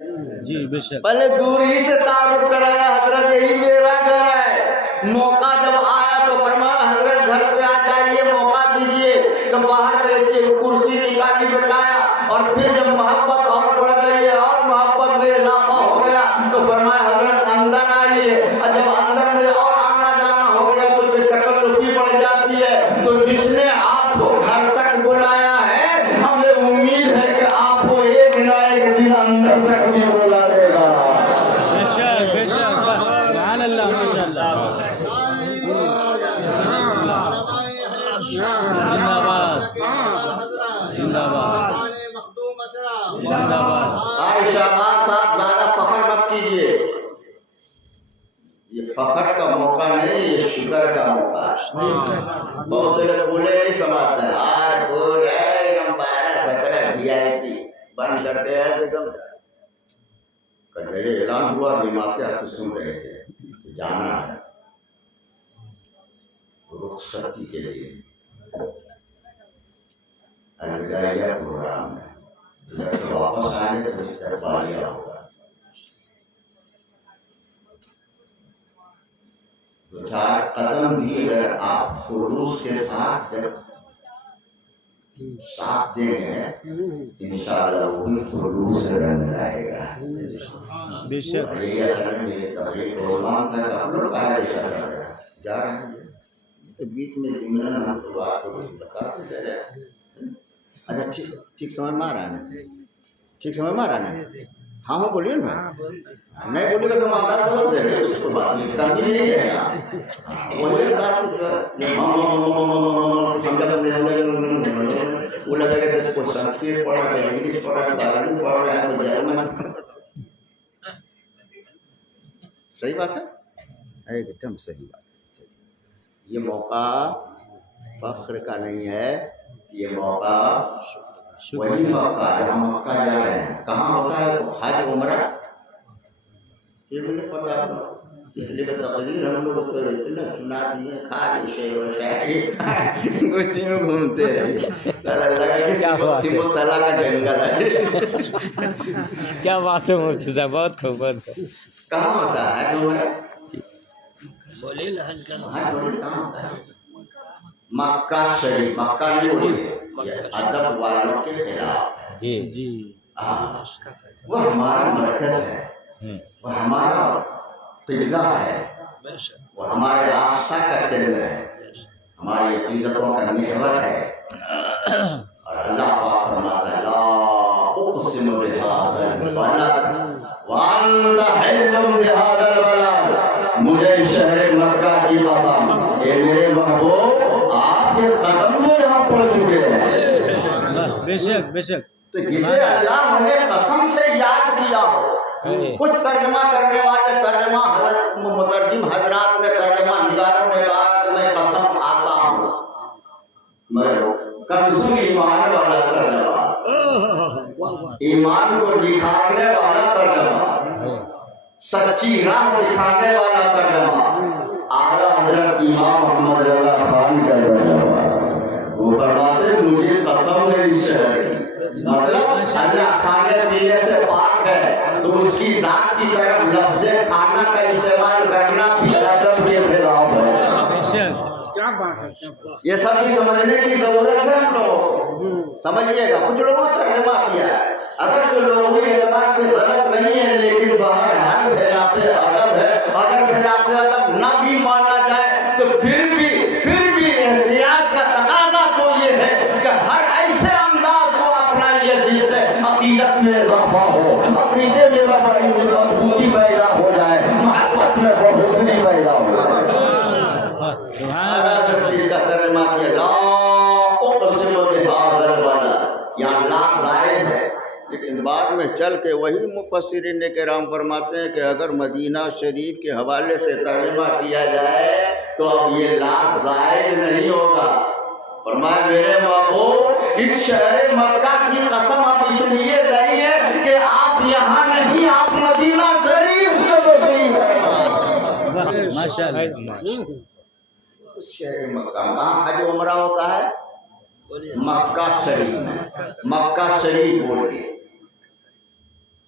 جی بے شک. پہلے دور ہی سے تعارف کرایا حضرت یہی میرا گھر ہے. موقع جب آیا تو فرمایا حضرت گھر پہ آ جائیے موقع دیجیے. تو باہر بیٹھے کرسی نکالی بٹھایا اور پھر جب محبت اور بڑھ گئی ہے اور محبت میں اضافہ ہو گیا تو فرمایا حضرت اندر آئیے. اور جب اندر میں اور آنا جانا ہو گیا تو بے تکلفی بڑھ جاتی ہے. تو جس نے آپ کو گھر تک بلایا ہے ہمیں امید ہے کہ آپ کو ایک نہ ایک دن اندر تک بھی بلا دے گا. بے شک بے شک. سبحان اللہ ماشاء اللہ. زندہ باد زندہ باد زندہ باد. عائشہ صاحب زیادہ فخر مت کیجیے. یہ فخر کا موقع نہیں یہ شکر کا موقع ہے. بہت سے لوگ بولے نہیں سمجھتے ہیں. آج بول رہے ہم 12-17 VIP بند کرتے ہیں ایک دم. کل میرے اعلان ہوا جماعتیں آپ سن رہے تھے کہ جانا ہے رخصتی کے لیے الوداعیہ پروگرام ہے. جب واپس آئیں گے تو استقبالیہ ہوگا. دو چار قدم بھی اگر آپ خلوص کے ساتھ جب ساتھ دیں گے انشاءاللہ وہ بھی خلوص سے رنگ آئے گا. بے شک. اور یہ اصل میں یہ تقریب رحمان تک ہم لوگ آیا جا رہے ہیں تو بیچ میں جملہ ہم تو بات کو بتا دے رہے ہیں. اچھا ٹھیک سمجھ میں آ رہا ہے نا؟ ٹھیک سمجھ میں آ رہا ہے نا؟ ہاں ہاں بولیے نا. نہیں بولیے گا تو ماندار بدل دے رہے اس کو بات نہیں کرنی نہیں ہے نا. وہی بات وہ لگے گا جیسے کوئی سنسکرت پڑھ رہا ہے انگلش پڑھ رہا ہے عربی پڑھ رہا ہے کوئی جرمن. صحیح بات ہے ایک دم صحیح بات ہے. یہ موقع فخر کا نہیں ہے. یہ موقع وہی موقع جہاں مکہ جا رہے ہیں. کہاں ہوتا ہے حج عمرہ یہ مجھے پتا. اس لیے تقریر ہم لوگ تو اتنا سنا دیے خالی شعر و شاعری اسی میں گھومتے رہے. لگا کہ سمو تلا کا جنگل ہے. کیا بات ہے مفتی صاحب بہت خوب. کہاں ہوتا ہے حج عمرہ؟ بولیے حج کا حج عمرہ کہاں ہوتا ہے؟ مکہ شریف. مکہ نہیں بولیے یہ ادب والوں کے خلاف ہے. جی جی. وہ ہمارا مرکز ہے. وہ ہمارا قبلہ ہے. وہ ہمارے آستھا کا کیندر ہے. ہماری عقیدتوں کا محور ہے. اور اللہ پاک فرماتا ہے لا اقسم بہذا البلد وانت حل بہذا البلد. مجھے شہر مکہ کی قسم اے میرے محبوب آپ کے قدم میں یہاں پڑ چکے ہیں. بے شک بے شک. تو جسے اللہ نے قسم سے یاد کیا ہو. کچھ ترجمہ کرنے والے ترجمہ حضرت مترجم حضرات نے ترجمہ نگاروں نے کہا کہ میں قسم کھاتا ہوں. میں کنزول ایمان والا ترجمہ ایمان کو دکھانے والا ترجمہ سچی راہ دکھانے والا ترجمہ اعلیٰ حضرت امام محمد رضا خان کا ترجمہ. وہ فرماتے مجھے قسم ہے اس شہر کی. مطلب اللہ کھانے پینے سے پاک ہے تو اس کی ذات کی طرف لفظ کھانا کا استعمال کرنا بھی ادب کے خلاف ہے. یہ سب بھی سمجھنے کی ضرورت ہے ہم لوگوں کو. سمجھیے گا کچھ لوگوں نے ترجمہ کیا ہے اگر جو لغوی اعتبار سے غلط نہیں ہے لیکن باہر ہر خلاف ادب ہے. اگر خلاف ادب نہ بھی مانا جائے تو پھر بھی احتیاط کا تقاضا تو یہ ہے کہ ہر ایسے انداز کو اپنائیے جس سے عقیدت میں اضافہ ہو. عقیدے میں مضبوطی پیدا ہو جائے. محبت میں بڑھوتری پیدا ہو جائے. اس کا ترجمہ کیا لا اقسم بہذا البلد. یہاں لا زائد ہے لیکن بعد میں چل کے وہی مفسرین کرام فرماتے ہیں کہ اگر مدینہ شریف کے حوالے سے ترجمہ کیا جائے تو اب یہ لا زائد نہیں ہوگا. فرمایا میرے محبوب اس شہر مکہ کی قسم اب اس لیے نہیں ہے کہ آپ یہاں نہیں آپ مدینہ شریف اس شہر مکہ. کہاں حج عمرہ ہوتا ہے؟ مکہ شریف میں. مکہ شریف بولیے.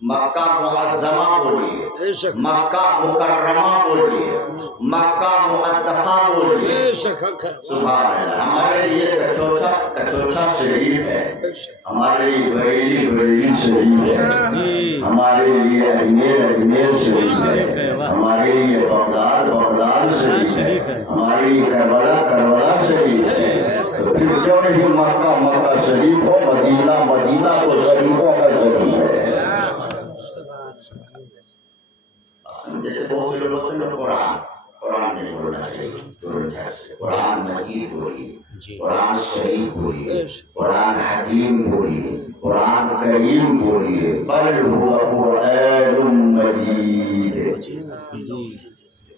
مکہ معظمہ بولیے، مکہ مکرمہ بولیے، مکہ مقدسہ بولیے، سبحان اللہ۔ ہمارے لیے کچوچا شریف ہے، ہمارے لیے بریلی شریف ہے، ہمارے لیے اجمیر شریف ہے، ہمارے لیے بغداد شریف ہے، ہمارے لیے کربلا شریف ہے۔ تو پھر کیوں نہیں مکہ شریف ہو، مدینہ تو شریفوں کا ضرور ہے۔ جیسے بہت سے لوگ ہوتے ہیں قرآن نہیں بولنا چاہیے، قرآن مجید بولیے، قرآن شریف بولیے، قرآن حکیم بولیے، قرآن کریم بولیے، بل هو قرآن مجید،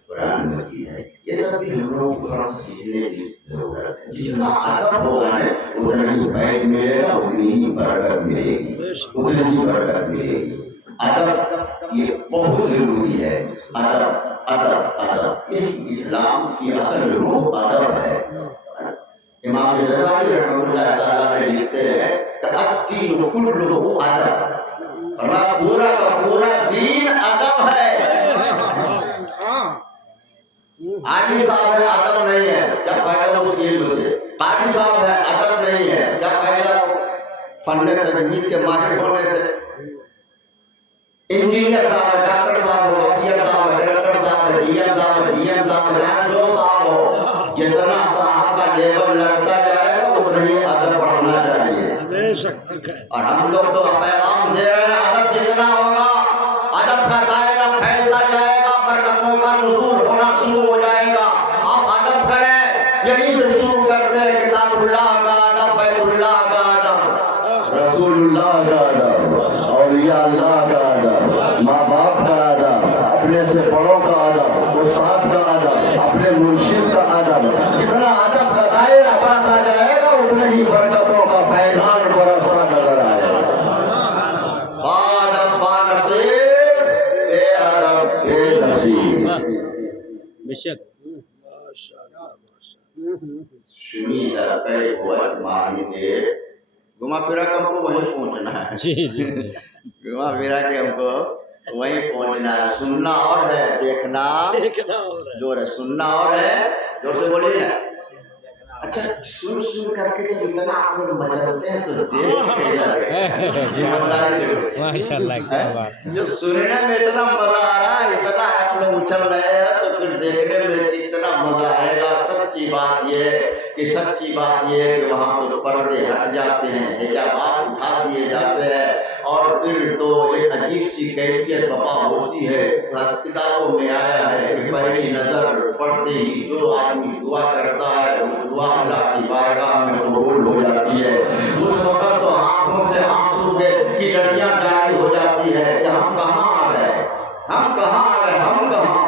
قرآن مجید ہے۔ یہ سب بھی ہم لوگ تھوڑا سیکھنے کی ضرورت ہے۔ جتنا ادب ہوگا نا اتنا ہی فیض ملے گا، اتنی ہی برکت ملے گی، اتنی ہی برکت ملے گی۔ ادب یہ بہت ضروری ہے، ادب یہ اسلام کی اصل روح ادب ہے۔ امام غزالی رحمۃ اللہ تعالی علیہ لکھتے ہیں کہ الدین کلہ ادب، ہمارا پورا کا پورا دین ادب ہے۔ عالم صاحب ہے ادب نہیں ہے، کیا فائدہ اس علم سے؟ قاری صاحب ہے ادب نہیں ہے، کیا فائدہ فن تجوید کے ماہر ہونے سے؟ انجینئر صاحب ہے، ڈاکٹر صاحب ہے، وکیل صاحب ہے، ڈائریکٹر صاحب ہے، ڈی ایم صاحب ہے، جو صاحب ہو، جتنا صاحب کا لیول لگتا جائے گا اتنا ہی ادب بڑھنا چاہیے۔ اور ہم لوگ تو پیغام دے رہے ہیں ادب جتنا ہوگا ادب کا دائرہ پھیلتا جائے گا، برکتوں کا نزول ہونا شروع ہو جائے گا۔ آپ ادب کریں، یہیں سے شروع کرتے ہیں، کتاب اللہ کا ادب، بیت اللہ کا ادب، رسول اللہ کا ادب، اولیاء اللہ کا ادب، ماں باپ کا ادب، اپنے سے بڑوں کا ادب، استاد کا ادب، اپنے مرشد کا ادب۔ جتنا ادب کا دائرہ بڑھتا جائے گا اتنا ہی برکتوں کا فیضان برستا نظر آئے گا۔ بادب بانصیب، بے ادب بے نصیب۔ شنی درپے ہوت مانی دے، گھما پھرا کے ہم کو وہیں پہنچنا ہے، گھما پھرا کے ہم کو وہیں پہنچنا ہے۔ سننا اور ہے، دیکھنا جو ہے، سننا اور ہے، جو سے بولیے نا۔ اچھا سن کر کے جب اتنا آپ لوگ مچلتے ہیں تو دیکھ کے جو سننے میں اتنا مزہ آ رہا ہے، اتنا آپ لوگ اچھل رہے ہیں، تو پھر دیکھنے میں کتنا مزہ آئے گا۔ سچی بات یہ ہے کہ وہاں پر پردے ہٹ جاتے ہیں، حجابات اٹھا دیے جاتے ہیں، اور پھر تو ایک عجیب سی کیفیت بپا ہوتی ہے۔ کتابوں میں آیا ہے کہ پہلی نظر پڑھتے ہی جو آدمی دعا کرتا ہے وہ دعا اللہ کی بارگاہ میں قبول ہو جاتی ہے۔ اس وقت تو آنکھوں سے آنسو کی لڑیاں جاری ہو جاتی ہے کہ ہم کہاں آ گئے، ہم کہاں آ گئے، ہم کہاں،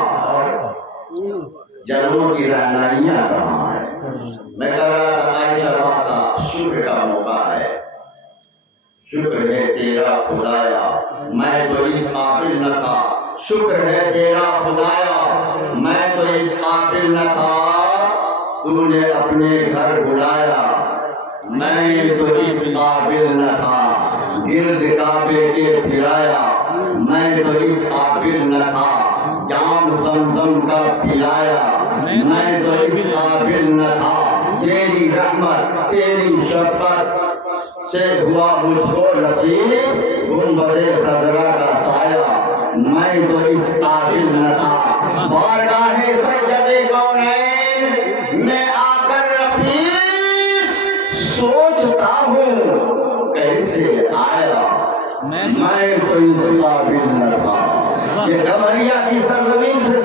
جنوں کی رہنائیاں کہاں ہیں۔ میں کہہ رہا تھا عائشہ بادشاہ، شکر کا موقع ہے، شکر ہے تیرا خدایا میں تو اس قابل نہ تھا، شکر ہے تیرا خدایا میں تو اس قابل نہ تھا، تو نے اپنے گھر بلایا میں تو اس قابل نہ تھا، گرد کعبے کے پھرایا میں تو اس قابل نہ تھا، جام زمزم کا پلایا میں تو اس قابل نہ تھا، تیری رحمت تیری شفقت سے ہوا مجھ کو نصیب، گنبد خضرا کا سایہ میں تو اس قابل نہ تھا، بارگاہ سید کونین میں آ کر نفیس سوچتا ہوں کیسے آیا میں تو اس قابل نہ تھا۔ یہ کمریا کی سرزمین سے